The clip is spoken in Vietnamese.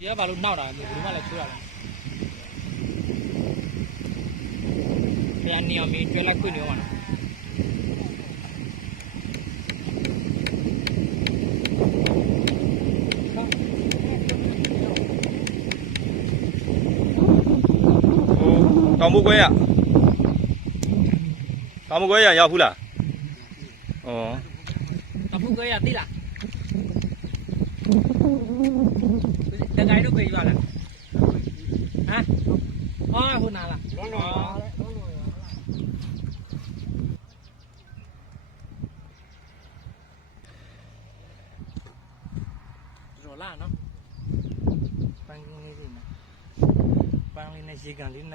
ஏன் வலு உண்டாடா இந்த குருமால சூடாடா பேன் நியோ மீ ட்வேலா குய் நியோ வானா Còn mua quê à? Còn mua quê à? Giờ phu là? Ồ. Còn mua quê là tí? ગાયડું કઈ વાલા હા હા હું નાલા રોલા નો પાણી ને પાણી ને શીખ ગાંધી